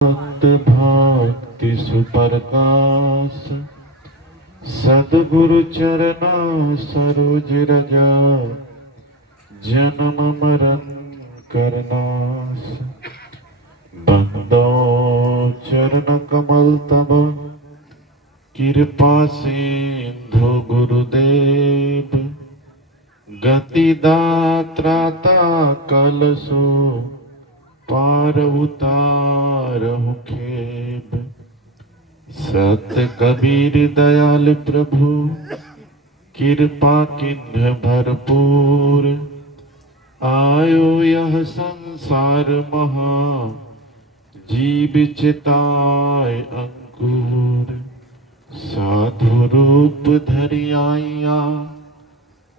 भक्त भक्ति सुप्रकाश सद्गुरु चरना सरोज रजा जन्म मरण करनाश। बंदो चरण कमल तब कृपा सिंधु गुरुदेव गति दात्राता कलसो पार उतारहु खेब। सत कबीर दयाल प्रभु कृपा किन्ह भरपूर आयो यह संसार महा जीव चिताय अंकुर। साधु रूप धरि आया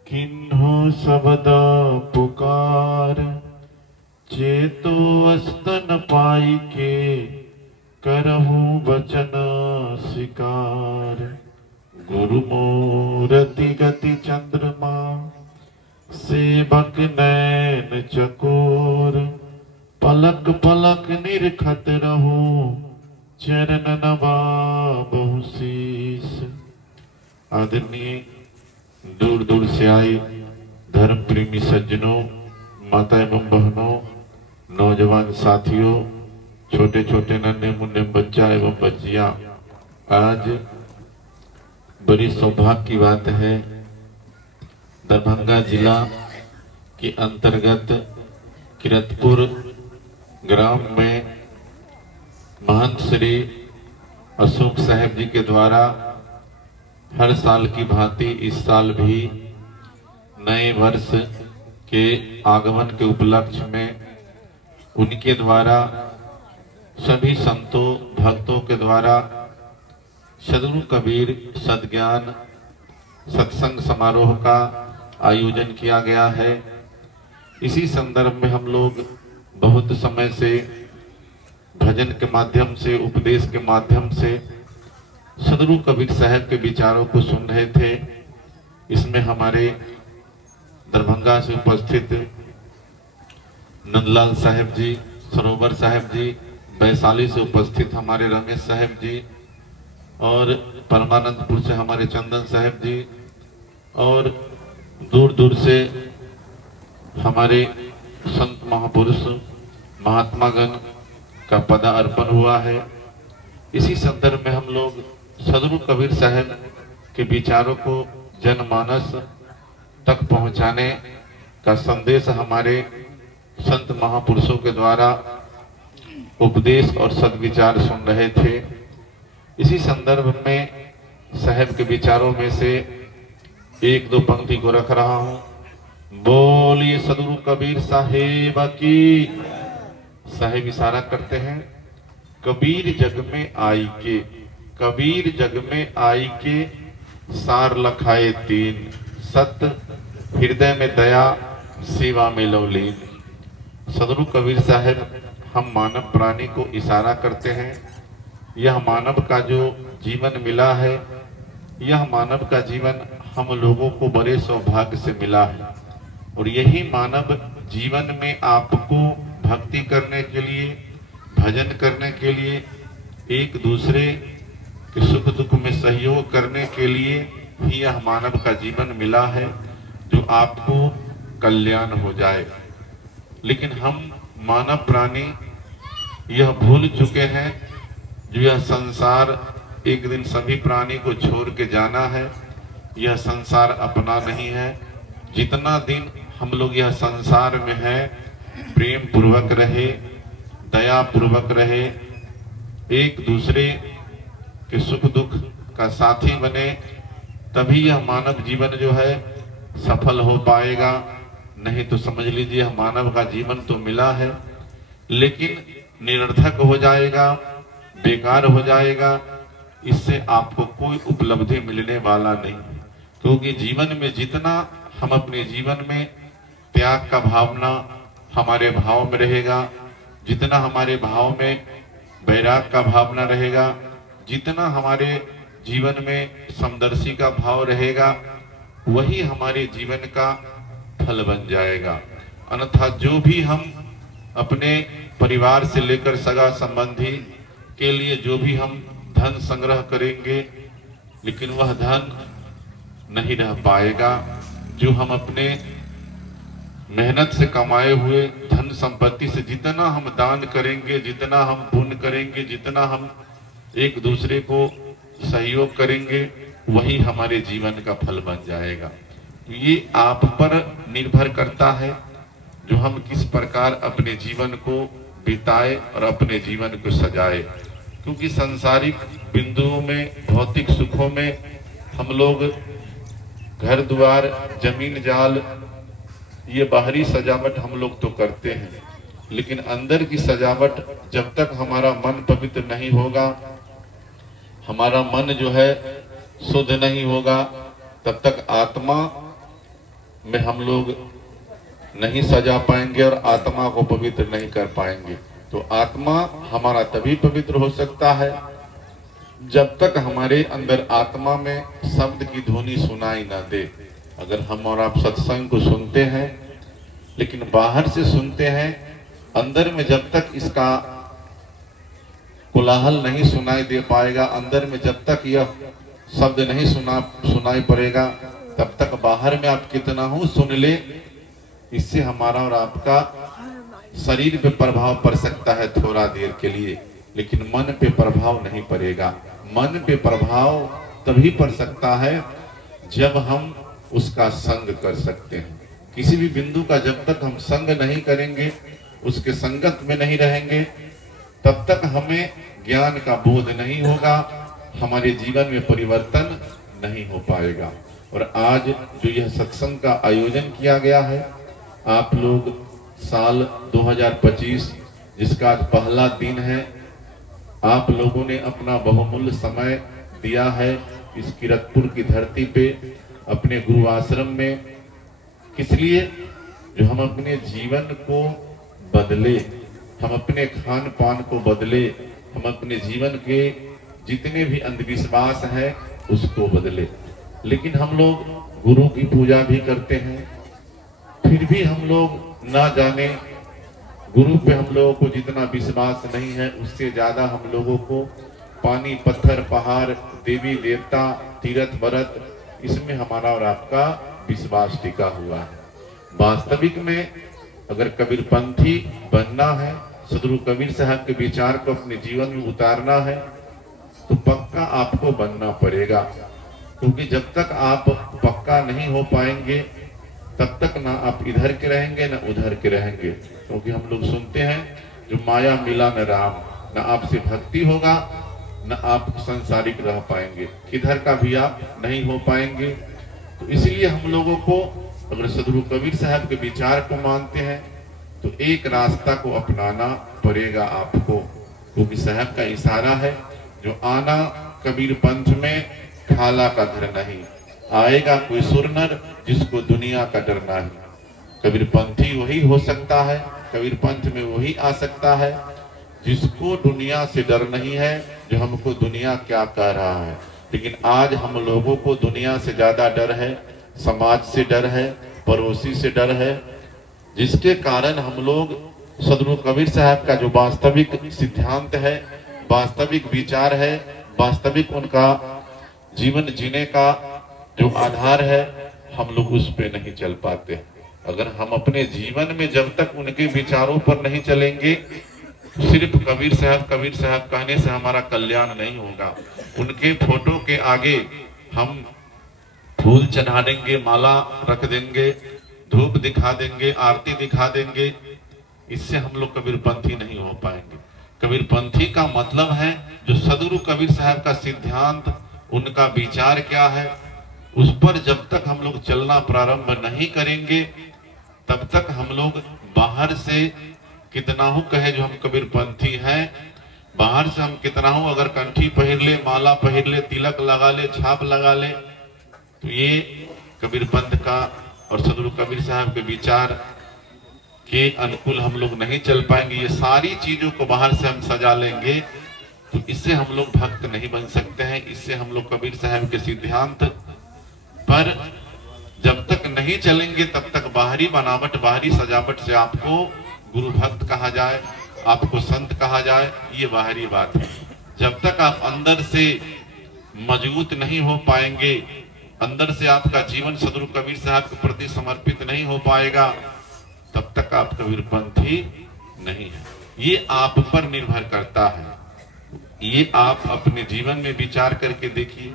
किन्हो सबदा पुकार चेतो अस्तन पाई के करहूं वचन शिकार। गुरु मूरति गति चंद्रमा सेवक नैन चकोर पलक पलक निरखत रहूं चरण नवाबहु शीस। आदरणीय दूर दूर से आए धर्म प्रेमी सज्जनों, माता एवं बहनों, नौजवान साथियों, छोटे छोटे नन्हे मुन्ने बच्चा एवं बच्चियां, आज बड़ी सौभाग्य की बात है। दरभंगा जिला के अंतर्गत किरतपुर ग्राम में महंत श्री अशोक साहेब जी के द्वारा हर साल की भांति इस साल भी नए वर्ष के आगमन के उपलक्ष्य में उनके द्वारा सभी संतों भक्तों के द्वारा सद्गुरु कबीर सद्ज्ञान सत्संग समारोह का आयोजन किया गया है। इसी संदर्भ में हम लोग बहुत समय से भजन के माध्यम से, उपदेश के माध्यम से सद्गुरु कबीर साहब के विचारों को सुन रहे थे। इसमें हमारे दरभंगा से उपस्थित नंदलाल साहब जी, सरोवर साहब जी, वैशाली से उपस्थित हमारे रमेश साहब जी और परमानंदपुर से हमारे चंदन साहब जी और दूर दूर से हमारे संत महापुरुष महात्मागण का पदा अर्पण हुआ है। इसी संदर्भ में हम लोग सद्गुरु कबीर साहब के विचारों को जनमानस तक पहुंचाने का संदेश हमारे संत महापुरुषों के द्वारा उपदेश और सद्विचार सुन रहे थे। इसी संदर्भ में साहब के विचारों में से एक दो पंक्ति को रख रहा हूं। बोलिए सद्गुरु कबीर साहेब की। साहेब इशारा करते हैं, कबीर जग में आई के, कबीर जग में आई के सार लखाए तीन, सत हृदय में दया सेवा में लवलीन। सद्गुरु कबीर साहब हम मानव प्राणी को इशारा करते हैं। यह मानव का जो जीवन मिला है, यह मानव का जीवन हम लोगों को बड़े सौभाग्य से मिला है और यही मानव जीवन में आपको भक्ति करने के लिए, भजन करने के लिए, एक दूसरे के सुख दुख में सहयोग करने के लिए ही यह मानव का जीवन मिला है जो आपको कल्याण हो जाए। लेकिन हम मानव प्राणी यह भूल चुके हैं जो यह संसार एक दिन सभी प्राणी को छोड़ के जाना है। यह संसार अपना नहीं है। जितना दिन हम लोग यह संसार में है, प्रेम पूर्वक रहे, दया पूर्वक रहे, एक दूसरे के सुख दुख का साथी बने, तभी यह मानव जीवन जो है सफल हो पाएगा। नहीं तो समझ लीजिए यह मानव का जीवन तो मिला है लेकिन निरर्थक हो जाएगा, बेकार हो जाएगा। इससे आपको कोई उपलब्धि मिलने वाला नहीं, क्योंकि जीवन में जितना हम अपने जीवन में त्याग का भावना हमारे भाव में रहेगा, जितना हमारे भाव में वैराग का भावना रहेगा, जितना हमारे जीवन में समदर्शी का भाव रहेगा, वही हमारे जीवन का फल बन जाएगा। अन्यथा जो भी हम अपने परिवार से लेकर सगा संबंधी के लिए जो भी हम धन संग्रह करेंगे, लेकिन वह धन नहीं रह पाएगा जो हम अपने मेहनत से कमाए हुए धन संपत्ति से जितना हम दान करेंगे, जितना हम पुण्य करेंगे, जितना हम एक दूसरे को सहयोग करेंगे, वही हमारे जीवन का फल बन जाएगा। ये आप पर निर्भर करता है जो हम किस प्रकार अपने जीवन को बिताए और अपने जीवन को सजाए। क्योंकि सांसारिक बिंदुओं में, भौतिक सुखों में हम लोग घर द्वार, जमीन जाल, ये बाहरी सजावट हम लोग तो करते हैं, लेकिन अंदर की सजावट जब तक हमारा मन पवित्र नहीं होगा, हमारा मन जो है शुद्ध नहीं होगा, तब तक आत्मा में हम लोग नहीं सजा पाएंगे और आत्मा को पवित्र नहीं कर पाएंगे। तो आत्मा हमारा तभी पवित्र हो सकता है जब तक हमारे अंदर आत्मा में शब्द की ध्वनि सुनाई ना दे। अगर हम और आप सत्संग को सुनते हैं लेकिन बाहर से सुनते हैं, अंदर में जब तक इसका कोलाहल नहीं सुनाई दे पाएगा, अंदर में जब तक यह शब्द नहीं सुनाई पड़ेगा, तब तक बाहर में आप कितना हो सुन ले, इससे हमारा और आपका शरीर पे प्रभाव पड़ सकता है थोड़ा देर के लिए, लेकिन मन पे प्रभाव नहीं पड़ेगा। मन पे प्रभाव तभी पड़ सकता है जब हम उसका संग कर सकते हैं। किसी भी बिंदु का जब तक हम संग नहीं करेंगे, उसके संगत में नहीं रहेंगे, तब तक हमें ज्ञान का बोध नहीं होगा, हमारे जीवन में परिवर्तन नहीं हो पाएगा। और आज जो यह सत्संग का आयोजन किया गया है, आप लोग साल 2025 जिसका आज पहला दिन है, आप लोगों ने अपना बहुमूल्य समय दिया है इस किरतपुर की धरती पे, अपने गुरु आश्रम में, किस लिए? जो हम अपने जीवन को बदले, हम अपने खान पान को बदले, हम अपने जीवन के जितने भी अंधविश्वास है उसको बदले। लेकिन हम लोग गुरु की पूजा भी करते हैं, फिर भी हम लोग ना जाने गुरु पे हम लोगों को जितना विश्वास नहीं है, उससे ज्यादा हम लोगों को पानी, पत्थर, पहाड़, देवी देवता, तीर्थ व्रत, इसमें हमारा और आपका विश्वास टिका हुआ है। वास्तविक में अगर कबीरपंथी बनना है, सदगुरु कबीर साहब के विचार को अपने जीवन में उतारना है, तो पक्का आपको बनना पड़ेगा। क्योंकि जब तक आप पक्का नहीं हो पाएंगे, तब तक ना आप इधर के रहेंगे ना उधर के रहेंगे। क्योंकि हम लोग सुनते हैं जो माया मिला न राम, ना आपसे भक्ति होगा न आप संसारिक रह पाएंगे, किधर का भी आप नहीं हो पाएंगे। तो इसलिए हम लोगों को अगर सदगुरु कबीर साहब के विचार को मानते हैं तो एक रास्ता को अपनाना पड़ेगा आपको। क्योंकि साहब का इशारा है, जो आना कबीर पंथ में खाला का घर नहीं, आएगा कोई सुरनर जिसको दुनिया का डर नहीं। कबीर पंथी वही हो सकता है, कबीर पंथ में वही आ सकता है जिसको दुनिया से डर नहीं है, जो हमको दुनिया क्या कह रहा है। लेकिन आज हम लोगों को दुनिया से ज्यादा डर है, समाज से डर है, पड़ोसी से डर है, जिसके कारण हम लोग सदगुरु कबीर साहब का जो वास्तविक सिद्धांत है, वास्तविक विचार है, वास्तविक उनका जीवन जीने का जो आधार है, हम लोग उस पे नहीं चल पाते। अगर हम अपने जीवन में जब तक उनके विचारों पर नहीं चलेंगे, सिर्फ कबीर साहब कहने से हमारा कल्याण नहीं होगा। उनके फोटो के आगे हम फूल चढ़ा देंगे, माला रख देंगे, धूप दिखा देंगे, आरती दिखा देंगे, इससे हम लोग कबीरपंथी नहीं हो पाएंगे। कबीरपंथी का मतलब है जो सदगुरु कबीर साहब का सिद्धांत, उनका विचार क्या है, उस पर जब तक हम लोग चलना प्रारंभ नहीं करेंगे, तब तक हम लोग बाहर से कितना हो कहे जो हम कबीरपंथी हैं, बाहर से हम कितना हो अगर कंठी पहन ले, माला पहन ले, तिलक लगा ले, छाप लगा ले, तो ये कबीरपंथ का और सदगुरु कबीर साहब के विचार के अनुकूल हम लोग नहीं चल पाएंगे। ये सारी चीजों को बाहर से हम सजा लेंगे तो इससे हम लोग भक्त नहीं बन सकते हैं। इससे हम लोग कबीर साहब के सिद्धांत पर जब तक नहीं चलेंगे, तब तक बाहरी बनावट, बाहरी सजावट से आपको गुरु भक्त कहा जाए, आपको संत कहा जाए, ये बाहरी बात है। जब तक आप अंदर से मजबूत नहीं हो पाएंगे, अंदर से आपका जीवन सदगुरु कबीर साहब के प्रति समर्पित नहीं हो पाएगा, तब तक आप कबीरपंथी नहीं है। ये आप पर निर्भर करता है। ये आप अपने जीवन में विचार करके देखिए,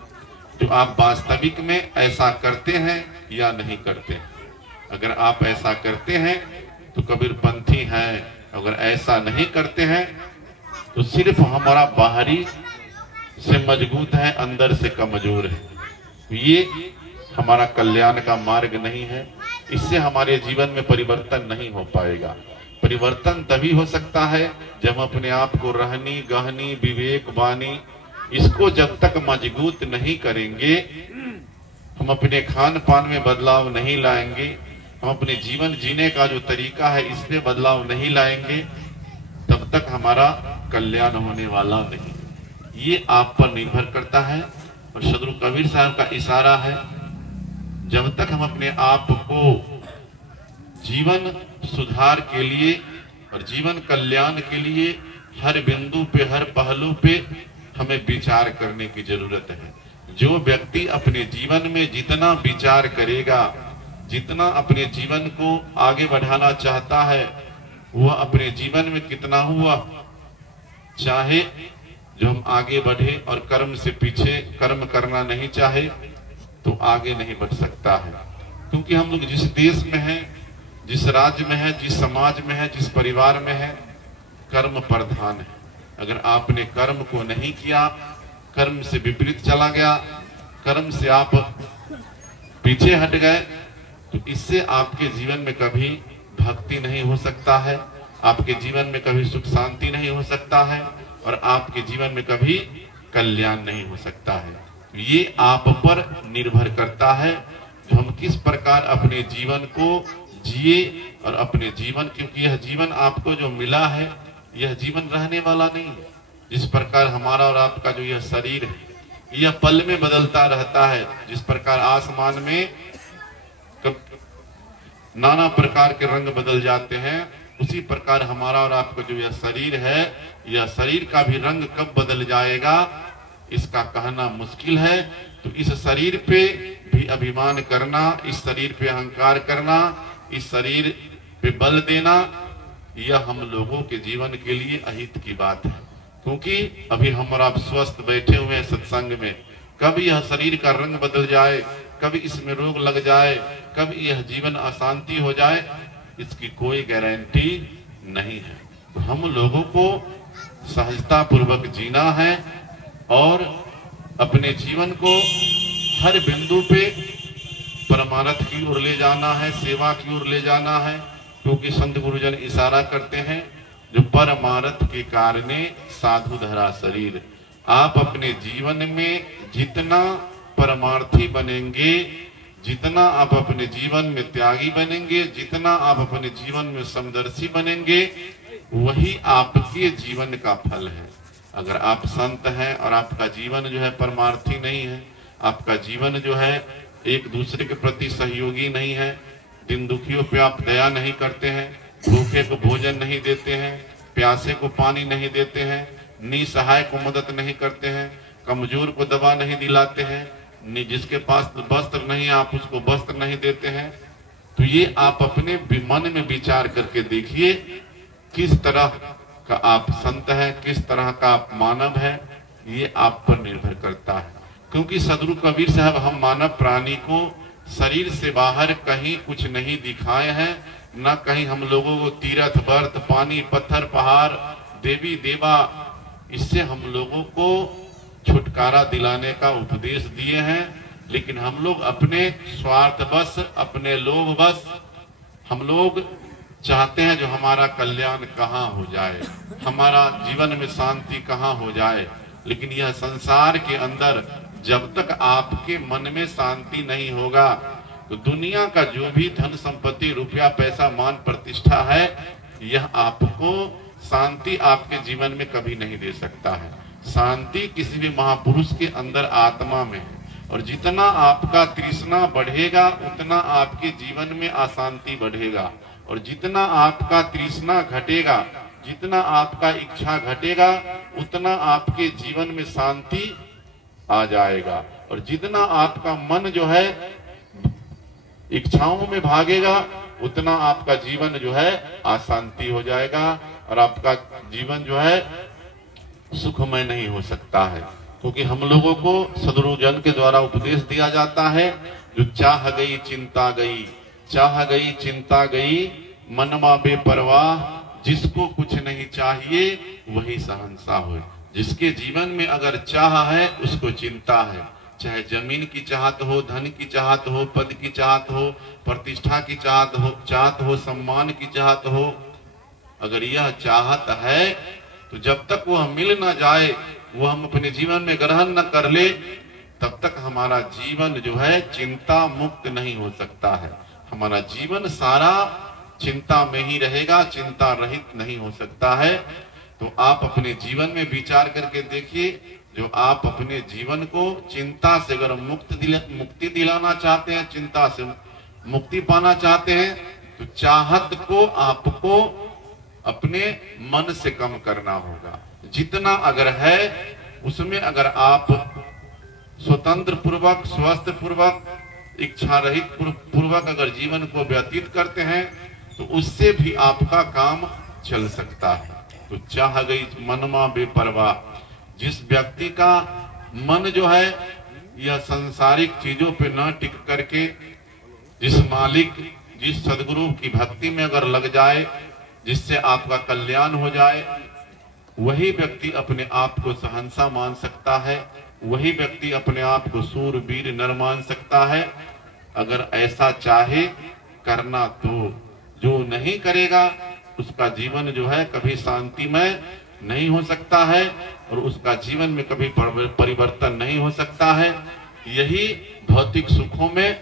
जो आप वास्तविक में ऐसा करते हैं या नहीं करते हैं। अगर आप ऐसा करते हैं तो कबीरपंथी हैं, अगर ऐसा नहीं करते हैं तो सिर्फ हमारा बाहरी से मजबूत है, अंदर से कमजोर है। ये हमारा कल्याण का मार्ग नहीं है। इससे हमारे जीवन में परिवर्तन नहीं हो पाएगा। परिवर्तन तभी हो सकता है जब हम अपने आप को रहनी गहनी विवेक वाणी इसको जब तक मजबूत नहीं करेंगे, हम अपने खान पान में बदलाव नहीं लाएंगे, हम अपने जीवन जीने का जो तरीका है इसमें बदलाव नहीं लाएंगे, तब तक हमारा कल्याण होने वाला नहीं। ये आप पर निर्भर करता है। और सदगुरु कबीर साहब का इशारा है, जब तक हम अपने आप को जीवन सुधार के लिए और जीवन कल्याण के लिए हर बिंदु पे हर पहलू पे हमें विचार करने की जरूरत है। जो व्यक्ति अपने जीवन में जितना विचार करेगा, जितना अपने जीवन को आगे बढ़ाना चाहता है, वह अपने जीवन में कितना हुआ चाहे जो हम आगे बढ़े और कर्म से पीछे कर्म करना नहीं चाहे तो आगे नहीं बढ़ सकता है। क्योंकि हम लोग जिस देश में हैं, जिस राज्य में है, जिस समाज में है, जिस परिवार में है, कर्म प्रधान है। अगर आपने कर्म को नहीं किया, कर्म से विपरीत चला गया, कर्म से आप पीछे हट गए, तो इससे आपके जीवन में कभी भक्ति नहीं हो सकता है, आपके जीवन में कभी सुख शांति नहीं हो सकता है और आपके जीवन में कभी कल्याण नहीं हो सकता है। ये आप पर निर्भर करता है, जो हम किस प्रकार अपने जीवन को जिए और अपने जीवन, क्योंकि यह जीवन आपको जो मिला है यह जीवन रहने वाला नहीं है। जिस प्रकार हमारा और आपका जो यह शरीर है यह पल में बदलता रहता है, जिस प्रकार आसमान में नाना प्रकार के रंग बदल जाते हैं, उसी प्रकार हमारा और आपका जो यह शरीर है, यह शरीर का भी रंग कब बदल जाएगा इसका कहना मुश्किल है। तो इस शरीर पे भी अभिमान करना, इस शरीर पे अहंकार करना, इस शरीर पे बल देना, यह हम लोगों के जीवन के लिए अहित की बात है। क्योंकि अभी हम और आप स्वस्थ बैठे हुए हैं सत्संग में, कब यह शरीर का रंग बदल जाए, कब इसमें रोग लग जाए, कब यह जीवन अशांति हो जाए, इसकी कोई गारंटी नहीं है। तो हम लोगों को सहजता पूर्वक जीना है और अपने जीवन को हर बिंदु पे परमार्थ की ओर ले जाना है, सेवा की ओर ले जाना है। क्योंकि संत गुरुजन इशारा करते हैं, जो परमार्थ के कारणे साधु धरा शरीर। आप अपने जीवन में जितना परमार्थी बनेंगे, जितना आप अपने जीवन में त्यागी बनेंगे, जितना आप अपने जीवन में समदर्शी बनेंगे, वही आपके जीवन का फल है। अगर आप संत हैं और आपका जीवन जो है परमार्थी नहीं है, आपका जीवन जो है एक दूसरे के प्रति सहयोगी नहीं है, दिन दुखियों पे आप दया नहीं करते हैं, भूखे को भोजन नहीं देते हैं, प्यासे को पानी नहीं देते हैं, निसहाय को मदद नहीं करते हैं, कमजोर को दवा नहीं दिलाते हैं, जिसके पास वस्त्र नहीं आप उसको वस्त्र नहीं देते हैं, तो ये आप अपने मन में विचार करके देखिए किस तरह का आप संत है, किस तरह का आप मानव है। ये आप पर निर्भर करता है। क्योंकि सदगुरु कबीर साहब हम मानव प्राणी को शरीर से बाहर कहीं कुछ नहीं दिखाए हैं, न कहीं हम लोगों को तीर्थ व्रत पानी पत्थर पहाड़ देवी देवा इससे हम लोगों को छुटकारा दिलाने का उपदेश दिए हैं। लेकिन हम लोग अपने स्वार्थवश, अपने लोभवश हम लोग चाहते हैं जो हमारा कल्याण कहाँ हो जाए, हमारा जीवन में शांति कहाँ हो जाए। लेकिन यह संसार के अंदर जब तक आपके मन में शांति नहीं होगा, तो दुनिया का जो भी धन संपत्ति रुपया पैसा मान प्रतिष्ठा है, यह आपको शांति आपके जीवन में कभी नहीं दे सकता है। शांति किसी भी महापुरुष के अंदर आत्मा में है, और जितना आपका तृष्णा बढ़ेगा उतना आपके जीवन में अशांति बढ़ेगा, और जितना आपका तृष्णा घटेगा जितना आपका इच्छा घटेगा उतना आपके जीवन में शांति आ जाएगा, और जितना आपका मन जो है इच्छाओं में भागेगा उतना आपका जीवन जो है अशांति हो जाएगा, और आपका जीवन जो है सुखमय नहीं हो सकता है। क्योंकि हम लोगों को सद्गुरु जन के द्वारा उपदेश दिया जाता है, जो चाह गई चिंता गई, चाह गई चिंता गई, मनमा बेपरवाह, जिसको कुछ नहीं चाहिए वही शहंशाह हो। जिसके जीवन में अगर चाह है उसको चिंता है, चाहे जमीन की चाहत हो, धन की चाहत हो, पद की चाहत हो, प्रतिष्ठा की चाहत हो, सम्मान की चाहत हो, अगर यह चाहत है तो जब तक वह मिल ना जाए, वो हम अपने जीवन में ग्रहण न कर ले, तब तक हमारा जीवन जो है चिंता मुक्त नहीं हो सकता है। हमारा जीवन सारा चिंता में ही रहेगा, चिंता रहित नहीं हो सकता है। तो आप अपने जीवन में विचार करके देखिए, जो आप अपने जीवन को चिंता से अगर मुक्ति दिलाना चाहते हैं, चिंता से मुक्ति पाना चाहते हैं, तो चाहत को आपको अपने मन से कम करना होगा। जितना अगर है उसमें अगर आप स्वतंत्र पूर्वक, स्वस्थ पूर्वक, इच्छा रहित पूर्वक अगर जीवन को व्यतीत करते हैं तो उससे भी आपका काम चल सकता है। तो चाह गई मनमा बेपरवाह, जिस व्यक्ति का मन जो है यह सांसारिक चीजों पे न टिक करके जिस मालिक, जिस सदगुरु की भक्ति में अगर लग जाए, जिससे आपका कल्याण हो जाए, वही व्यक्ति अपने आप को शहंशाह मान सकता है, वही व्यक्ति अपने आप को सूर वीर नर मान सकता है। अगर ऐसा चाहे करना, तो जो नहीं करेगा उसका जीवन जो है कभी शांतिमय नहीं हो सकता है, और उसका जीवन में कभी परिवर्तन नहीं हो सकता है। यही भौतिक सुखों में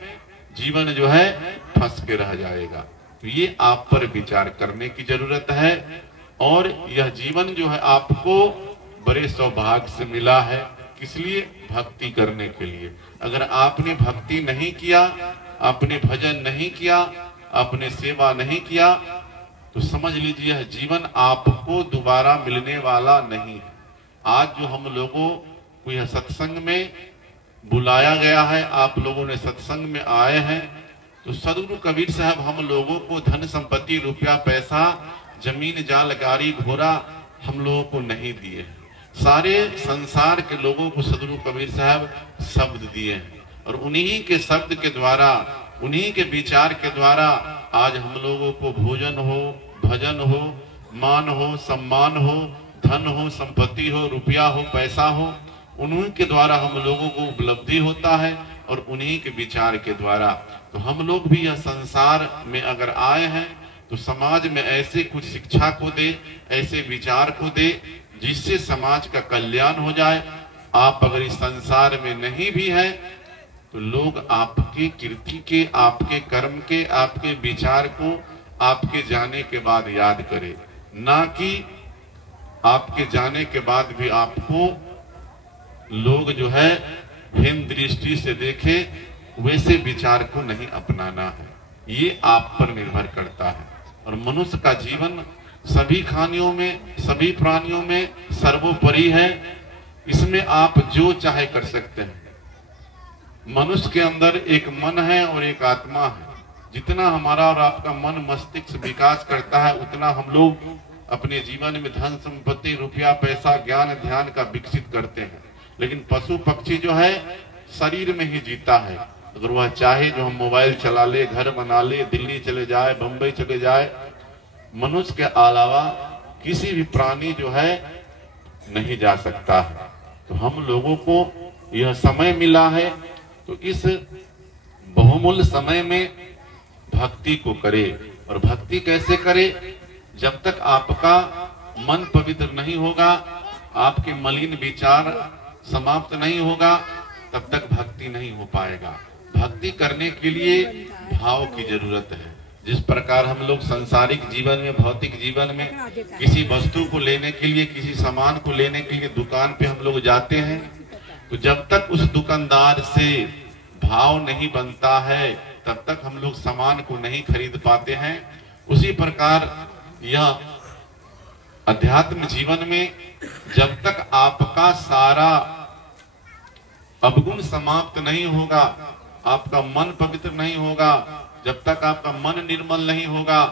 जीवन जो है फंस के रह जाएगा। तो ये आप पर विचार करने की जरूरत है, और यह जीवन जो है आपको बड़े सौभाग्य से मिला है। किस लिए? भक्ति करने के लिए। अगर आपने भक्ति नहीं किया, आपने भजन नहीं किया, आपने सेवा नहीं किया, तो समझ लीजिए यह जीवन आपको दोबारा मिलने वाला नहीं है। आज जो हम लोगों को यह सत्संग में बुलाया गया है, आप लोगों ने सत्संग में आए हैं, तो सदगुरु कबीर साहब हम लोगों को धन संपत्ति, रुपया पैसा, जमीन जाल गाड़ी घोड़ा हम लोगों को नहीं दिए। सारे संसार के लोगों को सदगुरु कबीर साहब शब्द दिए हैं, और उन्हीं के शब्द के द्वारा, उन्हीं के विचार के द्वारा आज हम लोगों को भोजन हो, भजन हो, मान हो, सम्मान हो, धन हो, संपत्ति हो, रुपया हो, पैसा हो, उन्हीं के द्वारा हम लोगों को उपलब्धि होता है, और उन्हीं के विचार के द्वारा। तो हम लोग भी यह संसार में अगर आए हैं तो समाज में ऐसे कुछ शिक्षा को दे, ऐसे विचार को दे जिससे समाज का कल्याण हो जाए। आप अगर इस संसार में नहीं भी है तो लोग आपकी कीर्ति के, आपके कर्म के, आपके विचार को आपके जाने के बाद याद करें, ना कि आपके जाने के बाद भी आपको लोग जो है हीन दृष्टि से देखे, वैसे विचार को नहीं अपनाना है। ये आप पर निर्भर करता है। और मनुष्य का जीवन सभी खानियों में, सभी प्राणियों में सर्वोपरि है। इसमें आप जो चाहे कर सकते हैं। मनुष्य के अंदर एक मन है और एक आत्मा है। जितना हमारा और आपका मन मस्तिष्क विकास करता है, उतना हम लोग अपने जीवन में धन संपत्ति, रुपया पैसा, ज्ञान ध्यान का विकसित करते हैं। लेकिन पशु पक्षी जो है शरीर में ही जीता है। अगर वह चाहे जो हम मोबाइल चला ले, घर बना ले, दिल्ली चले जाए, बंबई चले जाए, मनुष्य के अलावा किसी भी प्राणी जो है नहीं जा सकता है। तो हम लोगों को यह समय मिला है, तो इस बहुमूल्य समय में भक्ति को करे। और भक्ति कैसे करे? जब तक आपका मन पवित्र नहीं होगा, आपके मलिन विचार समाप्त नहीं होगा, तब तक भक्ति नहीं हो पाएगा। भक्ति करने के लिए भाव की जरूरत है। जिस प्रकार हम लोग सांसारिक जीवन में, भौतिक जीवन में किसी वस्तु को लेने के लिए, किसी सामान को लेने के लिए दुकान पे हम लोग जाते हैं, तो जब तक उस दुकानदार से भाव नहीं बनता है, तब तक हम लोग सामान को नहीं खरीद पाते हैं। उसी प्रकार यह अध्यात्म जीवन में जब तक आपका सारा अवगुण समाप्त नहीं होगा, आपका मन पवित्र नहीं होगा, जब तक आपका मन निर्मल नहीं होगा,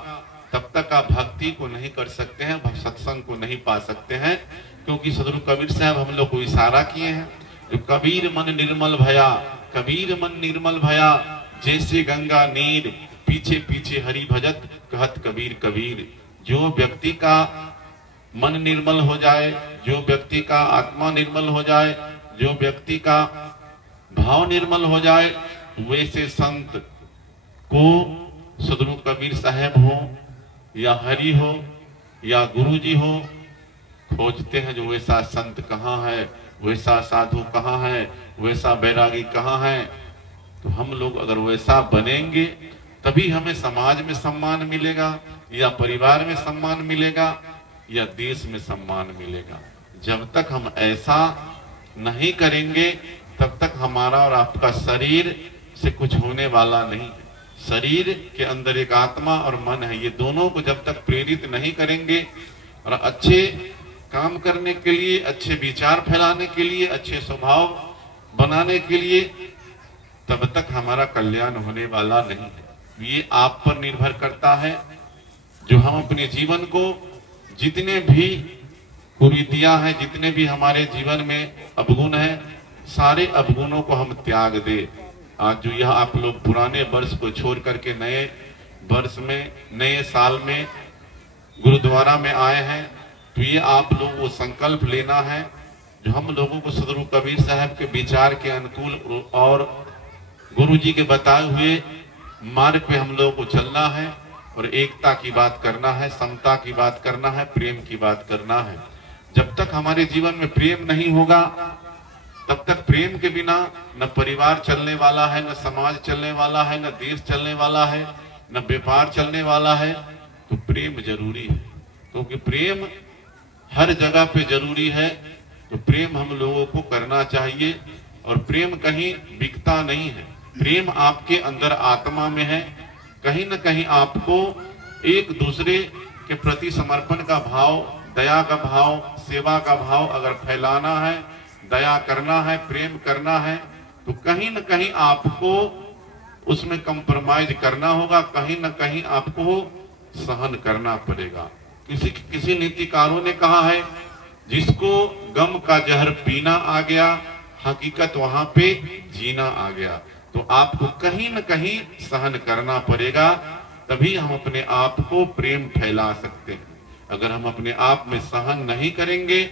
तब तक आप भक्ति को नहीं कर सकते हैं, सत्संग को नहीं पा सकते हैं। क्योंकि सदगुरु कबीर साहब हम लोग को इशारा किए हैं, जो कबीर मन निर्मल भया, कबीर मन निर्मल भया, जैसे गंगा नीर पीछे पीछे हरि भजत, कहत कबीर कबीर। जो व्यक्ति का मन निर्मल हो जाए, जो व्यक्ति का आत्मा निर्मल हो जाए, जो व्यक्ति का भाव निर्मल हो जाए, वैसे संत को सदगुरु कबीर साहब हो या हरि हो या गुरु जी हो, खोजते हैं। जो वैसा संत कहाँ है, वैसा साधु कहाँ है, वैसा बैरागी कहाँ है। तो हम लोग अगर वैसा बनेंगे तभी हमें समाज में सम्मान मिलेगा, या परिवार में सम्मान मिलेगा, या देश में सम्मान मिलेगा। जब तक हम ऐसा नहीं करेंगे तब तक हमारा और आपका शरीर से कुछ होने वाला नहीं है। शरीर के अंदर एक आत्मा और मन है, ये दोनों को जब तक प्रेरित नहीं करेंगे और अच्छे काम करने के लिए, अच्छे विचार फैलाने के लिए, अच्छे स्वभाव बनाने के लिए, तब तक हमारा कल्याण होने वाला नहीं है। ये आप पर निर्भर करता है। जो हम अपने जीवन को, जितने भी कुरीतियां हैं, जितने भी हमारे जीवन में अवगुण हैं, सारे अवगुणों को हम त्याग दे। आज जो यह आप लोग पुराने वर्ष को छोड़ करके नए वर्ष में, नए साल में गुरुद्वारा में आए हैं, तो ये आप लोग वो संकल्प लेना है जो हम लोगों को सदगुरु कबीर साहब के विचार के अनुकूल और गुरु जी के बताए हुए मार्ग पे हम लोगों को चलना है, और एकता की बात करना है, समता की बात करना है, प्रेम की बात करना है। जब तक हमारे जीवन में प्रेम नहीं होगा, तब तक प्रेम के बिना न परिवार चलने वाला है, न समाज चलने वाला है, न देश चलने वाला है, न व्यापार चलने वाला है। तो प्रेम जरूरी है, क्योंकि प्रेम हर जगह पे जरूरी है। तो प्रेम हम लोगों को करना चाहिए, और प्रेम कहीं बिकता नहीं है। प्रेम आपके अंदर आत्मा में है। कहीं न कहीं आपको एक दूसरे के प्रति समर्पण का भाव, दया का भाव, सेवा का भाव अगर फैलाना है, दया करना है, प्रेम करना है, तो कहीं न कहीं आपको उसमें कंप्रोमाइज करना होगा, कहीं न कहीं आपको सहन करना पड़ेगा। किसी नीतिकारों ने कहा है, जिसको गम का जहर पीना आ गया, हकीकत वहां पे जीना आ गया। तो आपको कहीं न कहीं सहन करना पड़ेगा, तभी हम अपने आप को प्रेम फैला सकते हैं। अगर हम अपने आप में सहन नहीं करेंगे,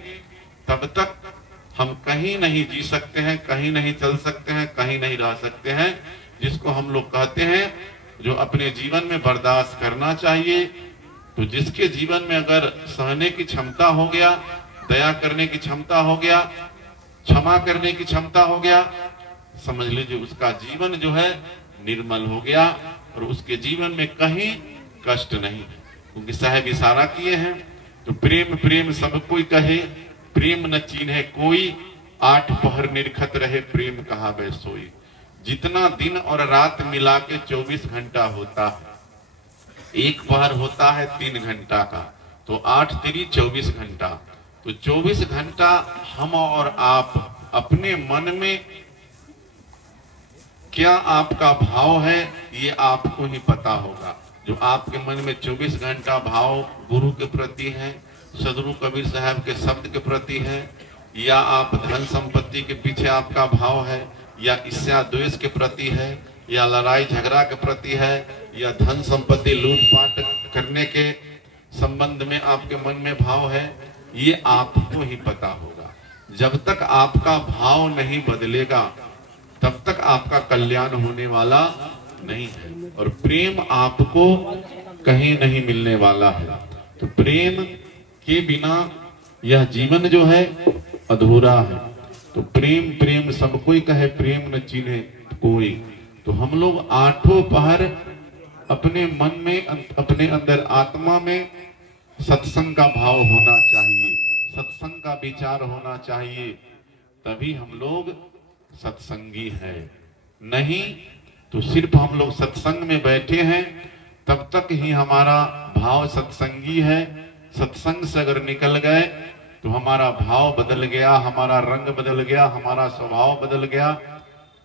तब तक हम कहीं नहीं जी सकते हैं, कहीं नहीं चल सकते हैं, कहीं नहीं रह सकते हैं। जिसको हम लोग कहते हैं, जो अपने जीवन में बर्दाश्त करना चाहिए। तो जिसके जीवन में अगर सहने की क्षमता हो गया, दया करने की क्षमता हो गया, क्षमा करने की क्षमता हो गया, समझ लीजिए उसका जीवन जो है निर्मल हो गया, और उसके जीवन में कहीं कष्ट नहीं है। क्योंकि साहब इशारा किए हैं, तो प्रेम प्रेम सब कोई कहे, प्रेम न चीन्हे कोई, आठ पहर निरखत रहे, प्रेम कहा वै सोई। जितना दिन और रात मिला के 24 घंटा होता है, एक पहर होता है 3 घंटा का, तो 8 तिरी 24 घंटा। तो 24 घंटा हम और आप अपने मन में क्या आपका भाव है, ये आपको ही पता होगा। जो आपके मन में 24 घंटा भाव गुरु के प्रति है, सदगुरु कबीर साहब के शब्द के प्रति है, या आप धन संपत्ति के पीछे आपका भाव है, या ईर्ष्या द्वेष के प्रति है, या लड़ाई झगड़ा के प्रति है, या धन संपत्ति लूटपाट करने के संबंध में आपके मन में भाव है, ये आपको ही पता होगा। जब तक आपका भाव नहीं बदलेगा, तब तक आपका कल्याण होने वाला नहीं है, और प्रेम आपको कहीं नहीं मिलने वाला है। तो प्रेम के बिना यह जीवन जो है अधूरा है। तो प्रेम प्रेम सब कोई कहे, प्रेम न चीन्हे कोई। तो हम लोग आठों पहर अपने मन में, अपने अंदर आत्मा में सत्संग का भाव होना चाहिए, सत्संग का विचार होना चाहिए, तभी हम लोग सत्संगी है। नहीं तो सिर्फ हम लोग सत्संग में बैठे हैं, तब तक ही हमारा भाव सत्संगी है, सत्संग से अगर निकल गए तो हमारा भाव बदल गया, हमारा रंग बदल गया, हमारा स्वभाव बदल गया।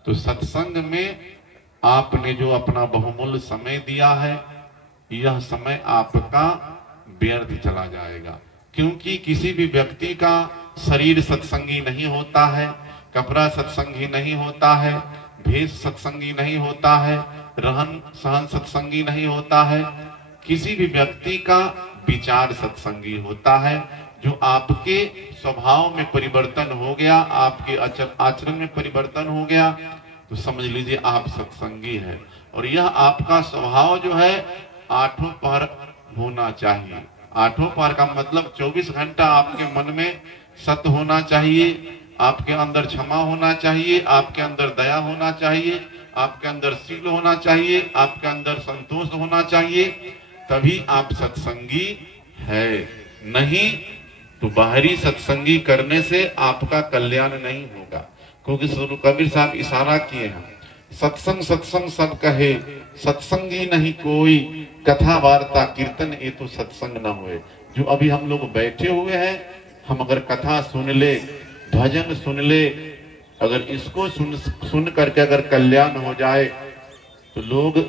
तो सत्संग में आपने जो अपना बहुमूल्य समय दिया है, यह समय आपका व्यर्थ चला जाएगा। क्योंकि किसी भी व्यक्ति का शरीर सत्संगी नहीं होता है, कपड़ा सत्संगी नहीं होता है, भेष सत्संगी नहीं होता है, रहन सहन सत्संगी नहीं होता है। किसी भी व्यक्ति का विचार सत्संगी होता है। जो आपके स्वभाव में परिवर्तन हो गया, आपके आचरण में परिवर्तन हो गया, तो समझ लीजिए आप सत्संगी है। और यह आपका स्वभाव जो है आठों पहर होना चाहिए। आठों पहर का मतलब 24 घंटा आपके मन में सत्य होना चाहिए, आपके अंदर क्षमा होना चाहिए, आपके अंदर दया होना चाहिए, आपके अंदर शील होना चाहिए, आपके अंदर संतोष होना चाहिए, तभी आप सत्संगी है। नहीं तो बाहरी सत्संगी करने से आपका कल्याण नहीं होगा। क्योंकि गुरु कबीर साहब इशारा किए हैं, सत्संग सत्संग सब कहे, सत्संगी नहीं कोई, कथा वार्ता कीर्तन ये तो सत्संग न हुए। जो अभी हम लोग बैठे हुए हैं, हम अगर कथा सुन ले, भजन सुन ले, अगर इसको सुन करके अगर कल्याण हो जाए तो लोग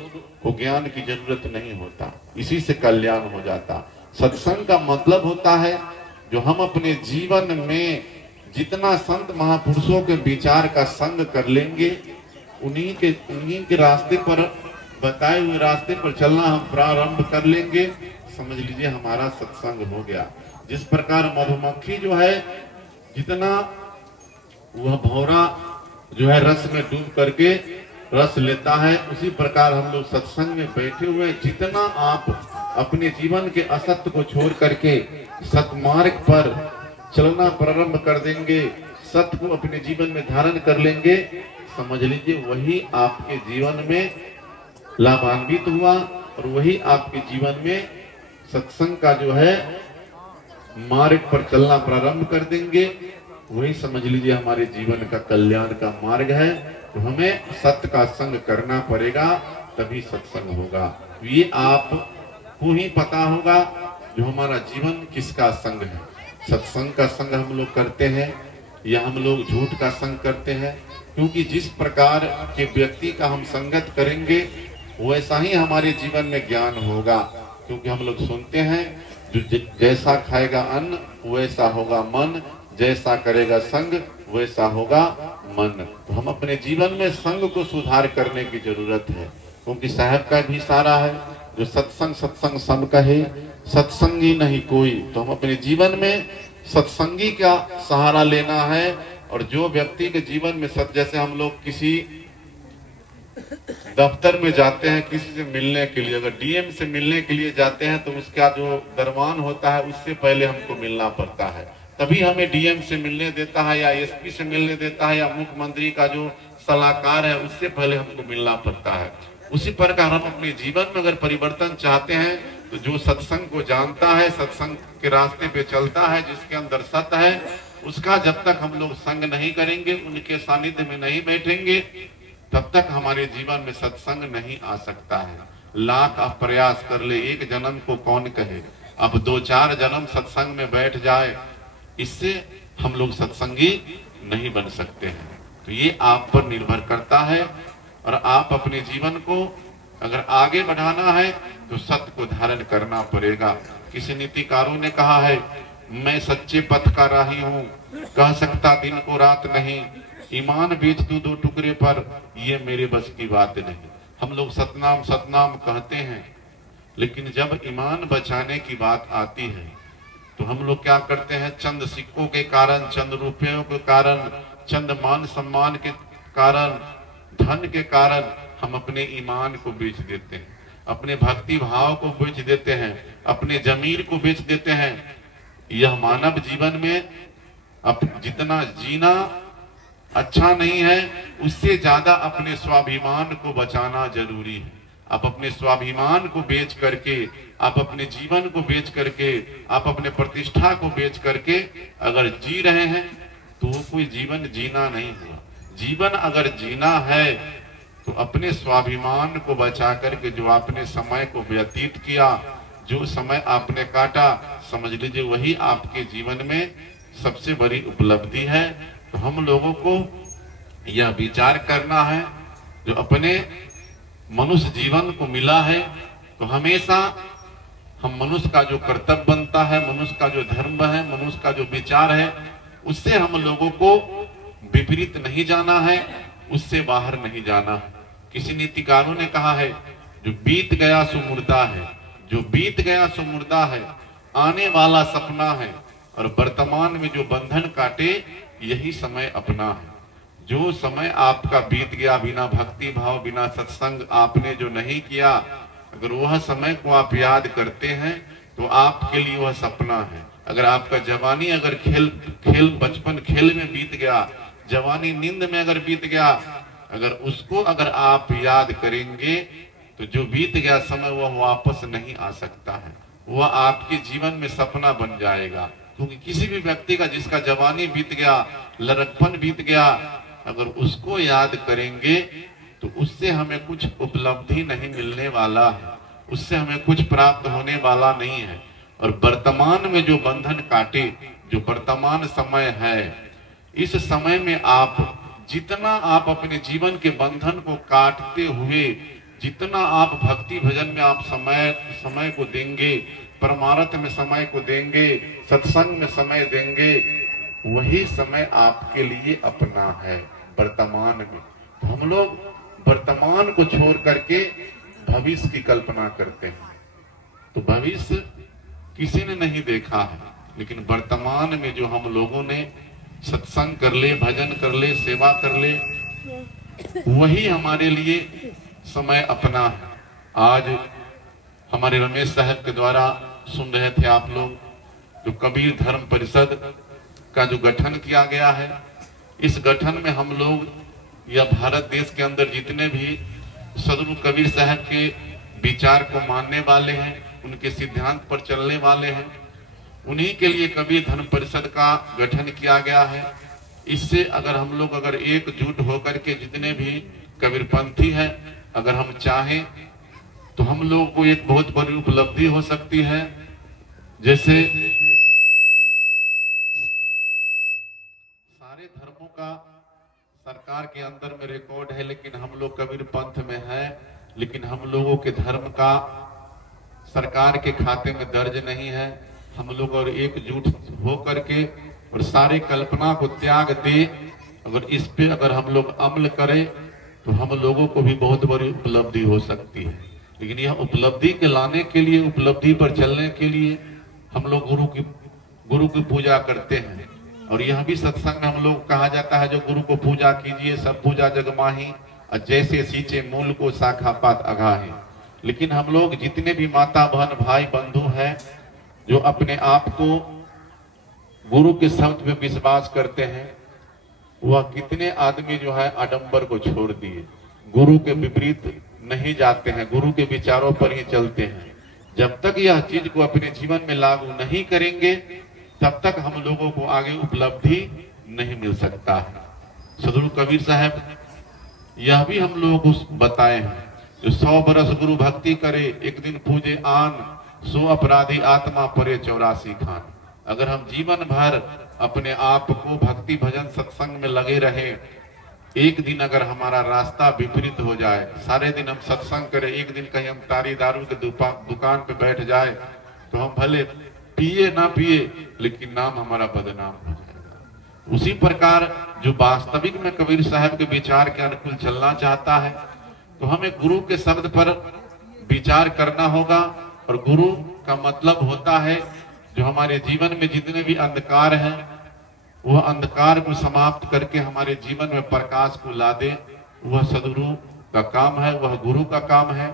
को ज्ञान की जरूरत नहीं होता, इसी से कल्याण हो जाता। सत्संग का मतलब होता है जो हम अपने जीवन में जितना संत महापुरुषों के विचार का संग कर लेंगे, उन्हीं के रास्ते पर, बताए हुए रास्ते पर चलना हम प्रारंभ कर लेंगे, समझ लीजिए हमारा सत्संग हो गया। जिस प्रकार मधुमक्खी जो है जितना वह भौरा जो है रस में डूब करके रस लेता है, उसी प्रकार हम लोग सत्संग में बैठे हुए जितना आप अपने जीवन के असत्य को छोड़ करके सतमार्ग पर चलना प्रारंभ कर देंगे, सत्य को अपने जीवन में धारण कर लेंगे, समझ लीजिए वही आपके जीवन में लाभान्वित हुआ और वही आपके जीवन में सत्संग का जो है मार्ग पर चलना प्रारंभ कर देंगे, वही समझ लीजिए हमारे जीवन का कल्याण का मार्ग है। तो हमें सत्य का संग करना पड़ेगा, तभी सत्संग होगा। ये आपको ही पता होगा जो हमारा जीवन किसका संग है। सत्संग का संग हम लोग करते हैं या हम लोग झूठ का संग करते हैं। क्योंकि जिस प्रकार के व्यक्ति का हम संगत करेंगे वैसा ही हमारे जीवन में ज्ञान होगा। क्योंकि हम लोग सुनते हैं जो जैसा खाएगा अन्न वैसा होगा मन, जैसा करेगा संग वैसा होगा मन। तो हम अपने जीवन में संग को सुधार करने की जरूरत है। क्योंकि साहब का भी इशारा है जो सत्संग सत्संग सब कहे, सत्संगी नहीं कोई। तो हम अपने जीवन में सत्संगी का सहारा लेना है। और जो व्यक्ति के जीवन में जैसे हम लोग किसी दफ्तर में जाते हैं किसी से मिलने के लिए, अगर डीएम से मिलने के लिए जाते हैं तो उसका जो दरमान होता है उससे पहले हमको मिलना पड़ता है, तभी हमें डीएम से मिलने देता है या एसपी से मिलने देता है या मुख्यमंत्री का जो सलाहकार है उससे पहले हमको मिलना पड़ता है। उसी प्रकार हम अपने जीवन में अगर परिवर्तन चाहते हैं तो जो सत्संग को जानता है, सत्संग के रास्ते पे चलता है, जिसके अंदर सत्य है, उसका जब तक हम लोग संग नहीं करेंगे, उनके सानिध्य में नहीं बैठेंगे, तब तक हमारे जीवन में सत्संग नहीं आ सकता है। लाख आप प्रयास कर ले, एक जन्म को कौन कहे, अब 2-4 जन्म सत्संग में बैठ जाए, इससे हम लोग सत्संगी नहीं बन सकते हैं। तो ये आप पर निर्भर करता है। और आप अपने जीवन को अगर आगे बढ़ाना है तो सत्य को धारण करना पड़ेगा। किसी नीतिकारों ने कहा है, मैं सच्चे पथ का राही हूँ, कह सकता दिन को रात नहीं, ईमान बेच दूं 2 टुकड़े पर, ये मेरे बस की बात नहीं। हम लोग सतनाम सतनाम कहते हैं, लेकिन जब ईमान बचाने की बात आती है तो हम लोग क्या करते हैं, चंद सिक्कों के कारण, चंद रुपयों के कारण, चंद मान सम्मान के कारण, धन के कारण हम अपने ईमान को बेच देते हैं, अपने भक्ति भाव को बेच देते हैं, अपने जमीर को बेच देते हैं। यह मानव जीवन में अब जितना जीना अच्छा नहीं है, उससे ज्यादा अपने स्वाभिमान को बचाना जरूरी है। आप अपने स्वाभिमान को बेच करके, आप अपने जीवन को बेच करके, आप अपने प्रतिष्ठा को बेच करके अगर जी रहे हैं तो वो कोई जीवन जीना नहीं हुआ। जीवन अगर जीना है तो अपने स्वाभिमान को बचा करके, जो आपने समय को व्यतीत किया, जो समय आपने काटा, समझ लीजिए वही आपके जीवन में सबसे बड़ी उपलब्धि है। तो हम लोगों को यह विचार करना है, जो अपने मनुष्य जीवन को मिला है, तो हमेशा हम मनुष्य का जो कर्तव्य बनता है, मनुष्य का जो धर्म है, मनुष्य का जो विचार है, उससे हम लोगों को विपरीत नहीं जाना है, उससे बाहर नहीं जाना है। किसी नीतिकारों ने कहा है, जो बीत गया सो मुर्दा है, जो बीत गया सो मुर्दा है, आने वाला सपना है, और वर्तमान में जो बंधन काटे यही समय अपना है। जो समय आपका बीत गया बिना भक्ति भाव, बिना सत्संग आपने जो नहीं किया, अगर वह समय को आप याद करते हैं तो आपके लिए वह सपना है। अगर आपका जवानी अगर खेल बचपन खेल में बीत गया, जवानी नींद में अगर बीत गया, अगर उसको अगर आप याद करेंगे तो जो बीत गया समय वह वापस नहीं आ सकता है, वह आपके जीवन में सपना बन जाएगा। क्योंकि किसी भी व्यक्ति का जिसका जवानी बीत गया, लड़कपन बीत गया, अगर उसको याद करेंगे तो उससे हमें कुछ उपलब्धि नहीं मिलने वाला है, उससे हमें कुछ प्राप्त होने वाला नहीं है। और वर्तमान में जो बंधन काटे, जो वर्तमान समय है, इस समय में आप जितना आप अपने जीवन के बंधन को काटते हुए, जितना आप भक्ति भजन में आप समय को देंगे, परमार्थ में समय को देंगे, सत्संग में समय देंगे, वही समय आपके लिए अपना है वर्तमान में। तो हम लोग वर्तमान को छोड़ करके भविष्य की कल्पना करते हैं। तो भविष्य किसी ने नहीं देखा है, लेकिन वर्तमान में जो हम लोगों ने सत्संग कर ले, भजन कर ले, सेवा कर ले, वही हमारे लिए समय अपना है। आज हमारे रमेश साहब के द्वारा सुन रहे थे आप लोग, जो कबीर धर्म परिषद का जो गठन किया गया है, इस गठन में हम लोग या भारत देश के अंदर जितने भी सदगुरु कबीर साहब के विचार को मानने वाले हैं, उनके सिद्धांत पर चलने वाले हैं, उन्हीं के लिए कबीर धर्म परिषद का गठन किया गया है। इससे अगर हम लोग अगर एकजुट होकर के जितने भी कबीरपंथी हैं, अगर हम चाहें तो हम लोग को एक बहुत बड़ी उपलब्धि हो सकती है। जैसे सारे धर्मों का सरकार के अंदर में रिकॉर्ड है, लेकिन हम लोग कबीर पंथ में है, लेकिन हम लोगों के धर्म का सरकार के खाते में दर्ज नहीं है। हम लोग और एकजुट हो करके और सारी कल्पना को त्याग दे, अगर इस पे अगर हम लोग अमल करें तो हम लोगों को भी बहुत बड़ी उपलब्धि हो सकती है। लेकिन यह उपलब्धि के लाने के लिए, उपलब्धि पर चलने के लिए हम लोग गुरु की पूजा करते हैं। और यह भी सत्संग में हम लोग कहा जाता है, जो गुरु को पूजा कीजिए सब पूजा जगमाही, और जैसे सींचे मूल को शाखा पात अघाही। लेकिन हम लोग जितने भी माता बहन भाई बंधु हैं, जो अपने आप को गुरु के शब्द में विश्वास करते हैं, वह कितने आदमी जो है आडंबर को छोड़ दिए, गुरु के विपरीत नहीं जाते हैं, गुरु के विचारों पर ही चलते हैं। जब तक यह चीज को अपने जीवन में लागू नहीं करेंगे, तब तक हम लोगों को आगे उपलब्धि नहीं मिल सकता है। सदगुरु कबीर साहब यह भी हम लोगों को बताए हैं, जो 100 बरस गुरु भक्ति करे, एक दिन पूजे आन, सो अपराधी आत्मा परे 84 खान। अगर हम जीवन भर अपने आप को भक्ति भजन सत्संग में लगे रहे, एक दिन अगर हमारा रास्ता विपरीत हो जाए, सारे दिन हम सत्संग करें, एक दिन कहीं हम तारी दारू के दुकान पे बैठ जाए, तो हम भले पिए ना पिए, लेकिन नाम हमारा बदनाम हो जाएगा। उसी प्रकार जो वास्तविक में कबीर साहब के विचार के अनुकूल चलना चाहता है, तो हमें गुरु के शब्द पर विचार करना होगा। और गुरु का मतलब होता है, जो हमारे जीवन में जितने भी अंधकार हैं, वह अंधकार को समाप्त करके हमारे जीवन में प्रकाश को ला दे, वह सदगुरु का काम है, वह गुरु का काम है।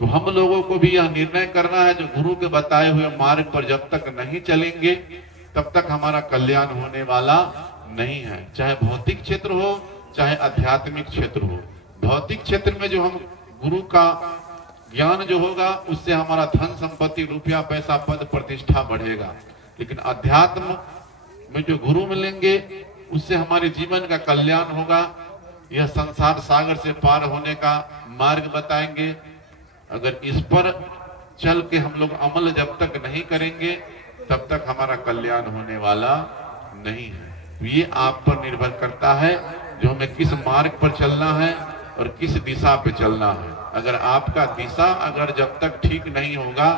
तो हम लोगों को भी यह निर्णय करना है, जो गुरु के बताए हुए मार्ग पर जब तक नहीं चलेंगे, तब तक हमारा कल्याण होने वाला नहीं है। चाहे भौतिक क्षेत्र हो, चाहे आध्यात्मिक क्षेत्र हो। भौतिक क्षेत्र में जो हम गुरु का ज्ञान जो होगा, उससे हमारा धन संपत्ति, रुपया पैसा, पद प्रतिष्ठा बढ़ेगा। लेकिन अध्यात्म में जो गुरु मिलेंगे, उससे हमारे जीवन का कल्याण होगा। यह संसार सागर से पार होने का मार्ग बताएंगे। अगर इस पर चल के हम लोग अमल जब तक नहीं करेंगे, तब तक हमारा कल्याण होने वाला नहीं है। तो ये आप पर निर्भर करता है जो हमें किस मार्ग पर चलना है और किस दिशा पे चलना है। अगर आपका दिशा अगर जब तक ठीक नहीं होगा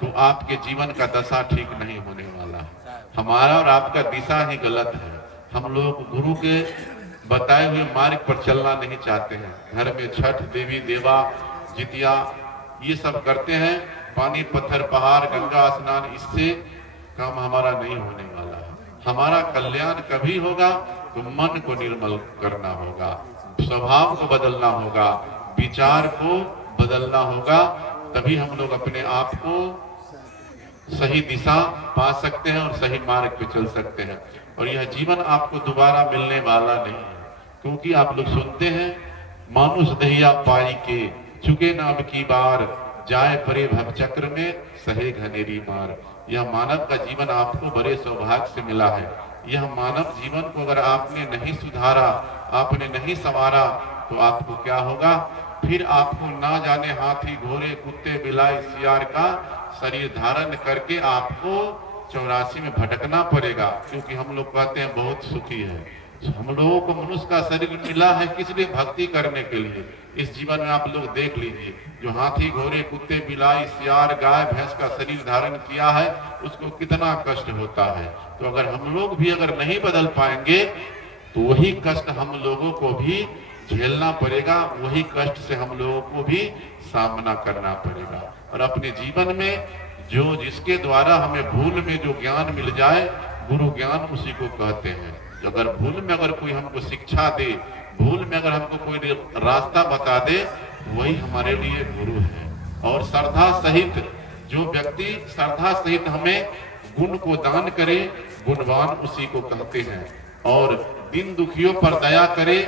तो आपके जीवन का दशा ठीक नहीं होने वाला है। हमारा और आपका दिशा ही गलत है। हम लोग गुरु के बताए हुए मार्ग पर चलना नहीं चाहते हैं। घर में छठ, देवी देवा, जितिया ये सब करते हैं, पानी पत्थर पहाड़ गंगा स्नान, इससे काम हमारा नहीं होने वाला है। हमारा कल्याण कभी होगा तो मन को निर्मल करना होगा, स्वभाव को बदलना होगा, विचार को बदलना होगा, तभी हम लोग अपने आप को सही दिशा पा सकते हैं और सही मार्ग पे चल सकते हैं। और यह जीवन आपको दोबारा मिलने वाला नहीं है, क्योंकि आप लोग सुनते हैं मानुष दहिया पाई के चुके न अब की बार, जाए परे भव चक्र में सहे घनेरी मार। यह मानव का जीवन आपको बड़े सौभाग्य से मिला है। यह मानव जीवन को अगर आपने नहीं सुधारा, आपने नहीं संवारा, तो आपको क्या होगा? फिर आपको ना जाने हाथी घोड़े कुत्ते बिलाई सियार का शरीर धारण करके आपको 84 में भटकना पड़ेगा। क्योंकि हम लोग कहते हैं बहुत सुखी है। हम लोगों को मनुष्य का शरीर मिला है किस लिए? भक्ति करने के लिए। इस जीवन में आप लोग देख लीजिए, जो हाथी घोड़े कुत्ते बिलाई सियार गाय भैंस का शरीर धारण किया है उसको कितना कष्ट होता है। तो अगर हम लोग भी अगर नहीं बदल पाएंगे तो वही कष्ट हम लोगों को भी झेलना पड़ेगा, वही कष्ट से हम लोगों को भी सामना करना पड़ेगा। और अपने जीवन में जो जिसके द्वारा हमें भूल में जो ज्ञान मिल जाए, गुरु ज्ञान उसी को कहते हैं। अगर भूल में अगर कोई हमको शिक्षा दे, भूल में अगर हमको कोई रास्ता बता दे, वही हमारे लिए गुरु है। और श्रद्धा सहित जो व्यक्ति श्रद्धा सहित हमें गुण को दान करे, गुणवान उसी को कहते हैं। और दिन दुखियों पर दया करे,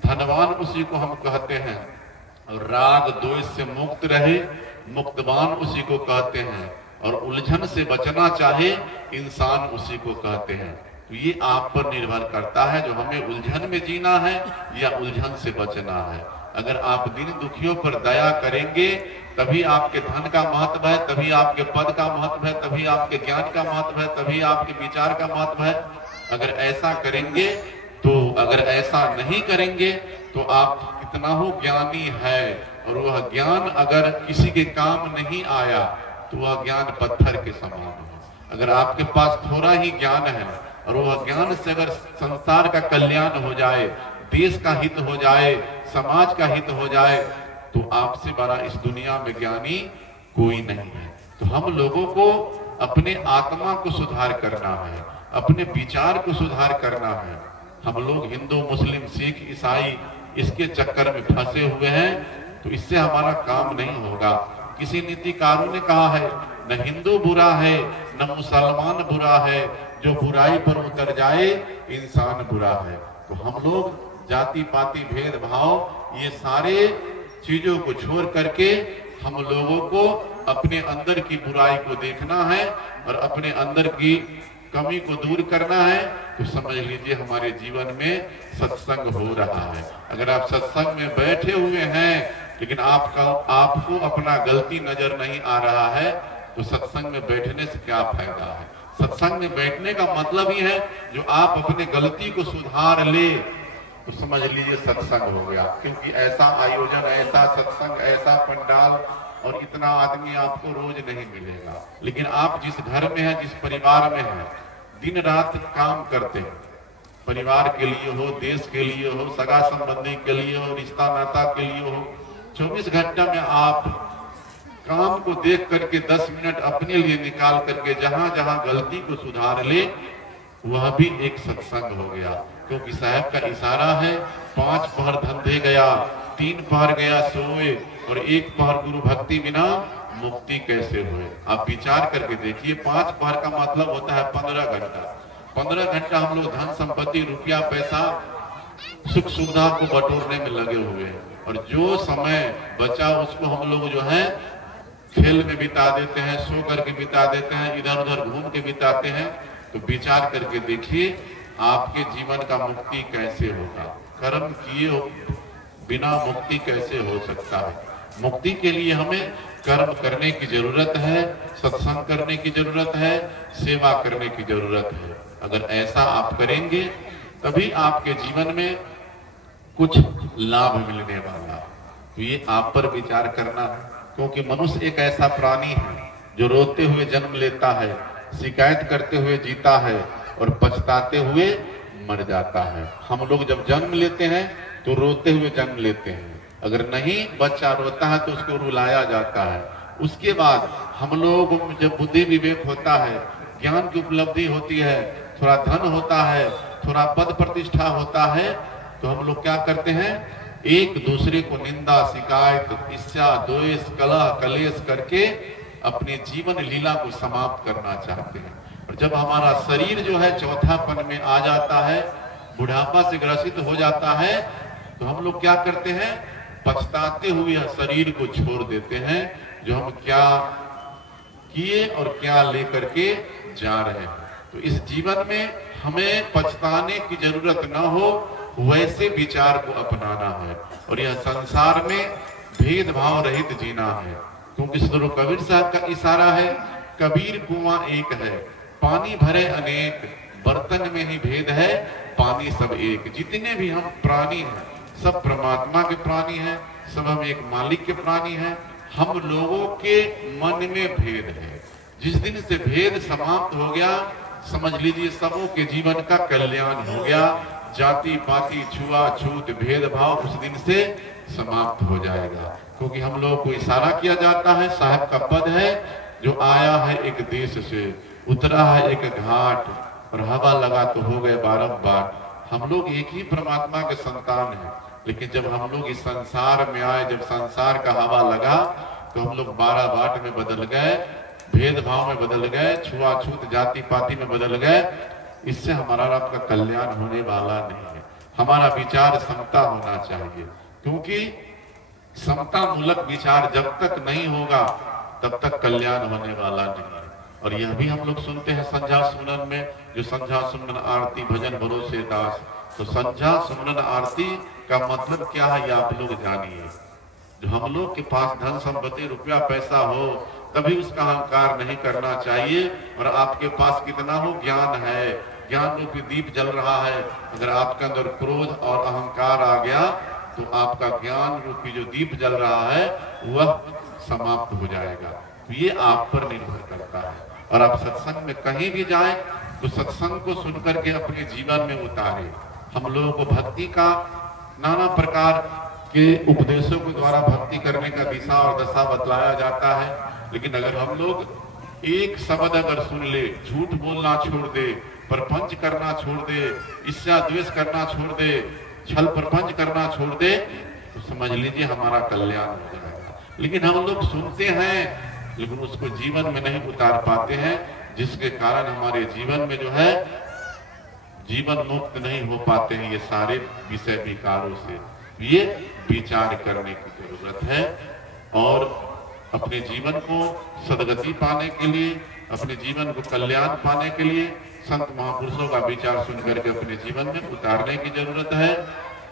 धनवान उसी को हम कहते हैं। और राग द्वेष से मुक्त रहे, मुक्तवान उसी को कहते हैं। और उलझन से बचना चाहे, इंसान उसी को कहते हैं। तो ये आप पर निर्भर करता है जो हमें उलझन में जीना है या उलझन से बचना है। अगर आप दिन दुखियों पर दया करेंगे तभी आपके धन का महत्व है, तभी आपके पद का महत्व है, तभी आपके ज्ञान का महत्व है, तभी आपके विचार का महत्व है। अगर ऐसा करेंगे तो अगर ऐसा नहीं करेंगे तो आप कितना हो ज्ञानी है और वह ज्ञान अगर किसी के काम नहीं आया तो वह ज्ञान पत्थर के समान है। अगर आपके पास थोड़ा ही ज्ञान है और वह ज्ञान से अगर संसार का कल्याण हो जाए, देश का हित हो जाए, समाज का हित हो जाए, तो आपसे बड़ा इस दुनिया में ज्ञानी कोई नहीं है। तो हम लोगों को अपने आत्मा को सुधार करना है, अपने विचार को सुधार करना है। हम लोग हिंदू मुस्लिम सिख ईसाई इसके चक्कर में फंसे हुए हैं, तो इससे हमारा काम नहीं होगा। किसी नीतिकारों ने कहा है, न हिंदू बुरा है न मुसलमान बुरा है, जो बुराई पर उतर जाए इंसान बुरा है। तो हम लोग जाति पाति भेदभाव ये सारे चीजों को छोड़ करके हम लोगों को अपने अंदर की बुराई को देखना है और अपने अंदर की कमी को दूर करना है। तो समझ लीजिए हमारे जीवन में सत्संग हो रहा है। अगर आप सत्संग में बैठे हुए हैं लेकिन आपको अपना गलती नजर नहीं आ रहा है, तो सत्संग में बैठने से क्या फायदा है? सत्संग में बैठने का मतलब ही है जो आप अपने गलती को सुधार ले, तो समझ लीजिए सत्संग हो गया। क्योंकि ऐसा आयोजन, ऐसा सत्संग, ऐसा पंडाल और इतना आदमी आपको रोज नहीं मिलेगा। लेकिन आप जिस घर में हैं, जिस परिवार में हैं, दिन रात काम करते हैं, परिवार के लिए हो, देश के लिए हो, सगा संबंधी के लिए हो, रिश्ता नाता के लिए हो, 24 घंटा में आप काम को देख करके 10 मिनट अपने लिए निकाल करके जहां जहां गलती को सुधार ले, वह भी एक सत्संग हो गया। क्योंकि साहब का इशारा है, 5 पहर धंधे गया, 3 पहर गया सोए और 1 पहर गुरु भक्ति बिना मुक्ति कैसे हुए। आप विचार करके देखिए, 5 पहर का मतलब होता है 15 घंटा। 15 घंटा हम लोग धन संपत्ति रुपया पैसा सुख सुविधा को बटोरने में लगे हुए हैं, और जो समय बचा उसको हम लोग जो है खेल में बिता देते हैं, सो करके बिता देते हैं, इधर उधर घूम के बिताते हैं। तो विचार करके देखिए आपके जीवन का मुक्ति कैसे होगा। कर्म किए बिना मुक्ति कैसे हो सकता है? मुक्ति के लिए हमें कर्म करने की जरूरत है, सत्संग करने की जरूरत है, सेवा करने की जरूरत है। अगर ऐसा आप करेंगे तभी आपके जीवन में कुछ लाभ मिलने वाला। तो ये आप पर विचार करना है, क्योंकि मनुष्य एक ऐसा प्राणी है जो रोते हुए जन्म लेता है, शिकायत करते हुए जीता है और पछताते हुए मर जाता है। हम लोग जब जन्म लेते हैं तो रोते हुए जन्म लेते हैं, अगर नहीं बच्चा रोता है तो उसको रुलाया जाता है। उसके बाद हम लोग जब बुद्धि विवेक होता है, ज्ञान की उपलब्धि होती है, थोड़ा धन होता है, थोड़ा पद प्रतिष्ठा होता है, तो हम लोग क्या करते हैं, एक दूसरे को निंदा, शिकायत, ईर्ष्या, द्वेष, कलह, कलेश करके अपने जीवन लीला को समाप्त करना चाहते हैं। और जब हमारा शरीर जो है चौथापन में आ जाता है, बुढ़ापा से ग्रसित हो जाता है, तो हम लोग क्या करते हैं, पछताते हुए शरीर को छोड़ देते हैं, जो हम क्या किए और क्या लेकर के जा रहे हैं। तो इस जीवन में हमें पछताने की जरूरत न हो, वैसे विचार को अपनाना है। और यह संसार में भेदभाव रहित जीना है, क्योंकि सदगुरु कबीर साहब का इशारा है, कबीर कुआं एक है, पानी भरे अनेक, बर्तन में ही भेद है, पानी सब एक। जितने भी हम प्राणी हैं सब परमात्मा के प्राणी हैं, सब हम एक मालिक के प्राणी हैं। हम लोगों के मन में भेद है। जिस दिन से भेद समाप्त हो गया, समझ लीजिए सबों के जीवन का कल्याण हो गया। जाति पाति छुआछूत भेदभाव उस दिन से समाप्त हो जाएगा, क्योंकि हम लोगों को इशारा किया जाता है, साहब का पद है, जो आया है एक देश से, उतरा है एक घाट, और हवा लगा तो हो गए 12 बाट। हम लोग एक ही परमात्मा के संतान हैं, लेकिन जब हम लोग इस संसार में आए, जब संसार का हवा लगा, तो हम लोग 12 बाट में बदल गए, भेदभाव में बदल गए, छुआछूत जाति पाति में बदल गए। इससे हमारा आपका कल्याण होने वाला नहीं है। हमारा विचार समता होना चाहिए, क्योंकि समता मूलक विचार जब तक नहीं होगा तब तक कल्याण होने वाला नहीं है। और यह भी हम लोग सुनते हैं संध्या सुमन में, जो संध्या सुमन आरती भजन भरोसे दास। तो संध्या सुमन आरती का मतलब क्या है, ये आप लोग जानिए। जो हम लोग के पास धन संपत्ति रुपया पैसा हो तभी उसका अहंकार नहीं करना चाहिए। और आपके पास कितना हो, ज्ञान है, ज्ञान रूपी दीप जल रहा है, अगर आपके अंदर क्रोध और अहंकार आ गया तो आपका ज्ञान रूपी जो दीप जल रहा है वह समाप्त हो जाएगा। तो ये आप पर निर्भर करता है। और आप सत्संग में कहीं भी जाएं तो सत्संग को सुनकर के अपने जीवन में उतारे। हम लोगों को भक्ति का नाना प्रकार के उपदेशों के द्वारा भक्ति करने का दिशा और दशा बतलाया जाता है, लेकिन अगर हम लोग एक शब्द अगर सुन ले, झूठ बोलना छोड़ दे, प्रपंच करना छोड़ दे, ईर्ष्या द्वेष करना छोड़ दे, छल प्रपंच करना छोड़ दे, तो समझ लीजिए हमारा कल्याण हो जाएगा। लेकिन हम लोग सुनते हैं लेकिन उसको जीवन में नहीं उतार पाते हैं, जिसके कारण हमारे जीवन में जो है जीवन मुक्त नहीं हो पाते हैं ये सारे विषय विकारों से। ये विचार करने की जरूरत है। और अपने जीवन को सदगति पाने के लिए, अपने जीवन को कल्याण पाने के लिए संत महापुरुषों का विचार सुनकर के अपने जीवन में उतारने की जरूरत है।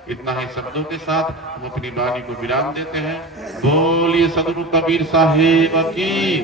इतना ही शब्दों के साथ हम अपनी वाणी को विराम देते हैं। बोलिए सदगुरु कबीर साहिब की।